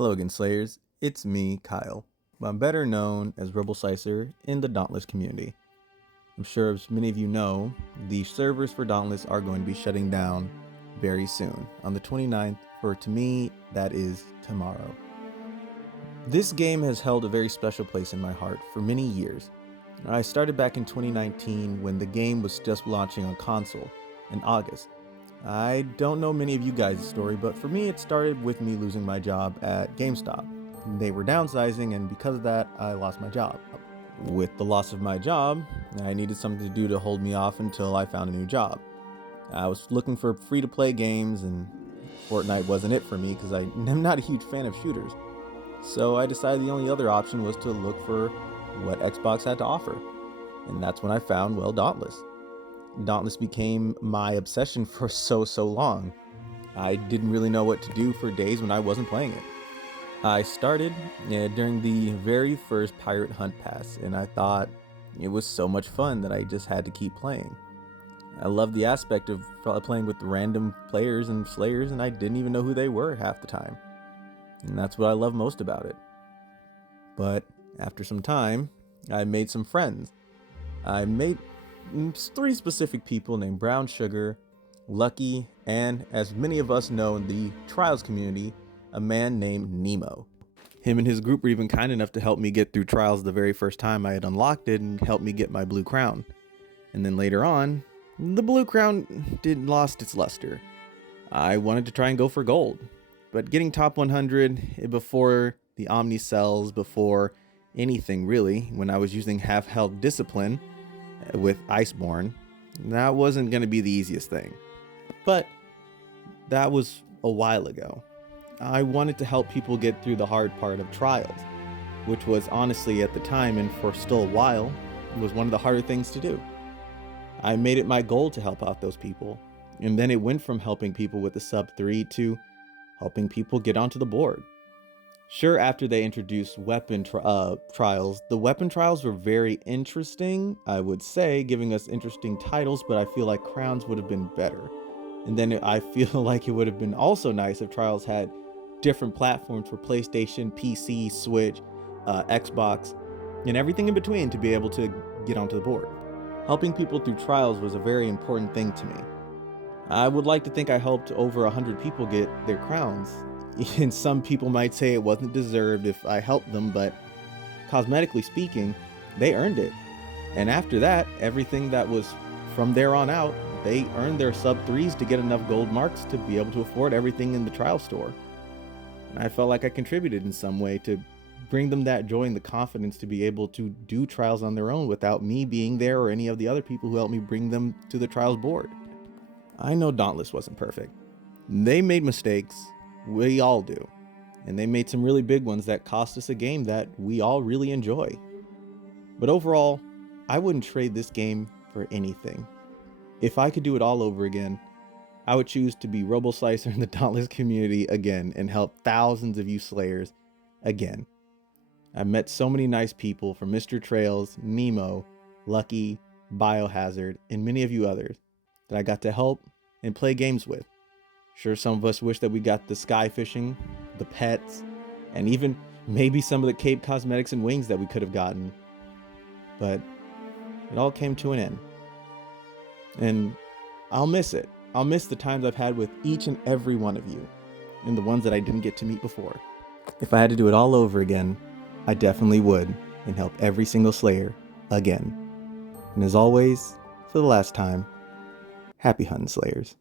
Hello again, Slayers. It's me, Kyle. I'm better known as Roboslicer in the Dauntless community. I'm sure as many of you know, the servers for Dauntless are going to be shutting down very soon, on the 29th, for to me, that is tomorrow. This game has held a very special place in my heart for many years. I started back in 2019 when the game was just launching on console in August. I don't know many of you guys' story, but for me it started with me losing my job at GameStop. They were downsizing, and because of that, I lost my job. With the loss of my job, I needed something to do to hold me off until I found a new job. I was looking for free-to-play games, and Fortnite wasn't it for me because I'm not a huge fan of shooters. So I decided the only other option was to look for what Xbox had to offer. And that's when I found, well, Dauntless. Dauntless became my obsession for so long. I didn't really know what to do for days when I wasn't playing it. I started during the very first Pirate Hunt Pass, and I thought it was so much fun that I just had to keep playing. I loved the aspect of playing with random players and slayers, and I didn't even know who they were half the time. And that's what I love most about it. But after some time, I made some friends. I made 3 specific people named Brown Sugar, Lucky, and as many of us know in the Trials community, a man named Nemo. Him and his group were even kind enough to help me get through Trials the very first time I had unlocked it and helped me get my blue crown. And then later on, the blue crown lost its luster. I wanted to try and go for gold, but getting top 100 before the Omni cells, before anything really, when I was using half-health discipline with Iceborne, that wasn't going to be the easiest thing. But that was a while ago. I wanted to help people get through the hard part of Trials, which was honestly at the time, and for still a while, was one of the harder things to do. I made it my goal to help out those people, and then it went from helping people with the sub 3 to helping people get onto the board. Sure, after they introduced weapon trials, the weapon trials were very interesting, I would say, giving us interesting titles, but I feel like crowns would have been better. And then I feel like it would have been also nice if trials had different platforms for PlayStation, PC, Switch, Xbox, and everything in between to be able to get onto the board. Helping people through trials was a very important thing to me. I would like to think I helped over 100 people get their crowns. And some people might say it wasn't deserved if I helped them, but cosmetically speaking, they earned it. And after that, everything that was from there on out, they earned their sub 3s to get enough gold marks to be able to afford everything in the trial store. And I felt like I contributed in some way to bring them that joy and the confidence to be able to do trials on their own without me being there or any of the other people who helped me bring them to the trials board. I know Dauntless wasn't perfect. They made mistakes. We all do. And they made some really big ones that cost us a game that we all really enjoy. But overall, I wouldn't trade this game for anything. If I could do it all over again, I would choose to be Roboslicer in the Dauntless community again and help thousands of you slayers again. I've met so many nice people, from Mr. Trails, Nemo, Lucky, Biohazard, and many of you others that I got to help and play games with. Sure, some of us wish that we got the sky fishing, the pets, and even maybe some of the cape cosmetics and wings that we could have gotten. But it all came to an end. And I'll miss it. I'll miss the times I've had with each and every one of you, and the ones that I didn't get to meet before. If I had to do it all over again, I definitely would, and help every single slayer again. And as always, for the last time, happy hunting, Slayers.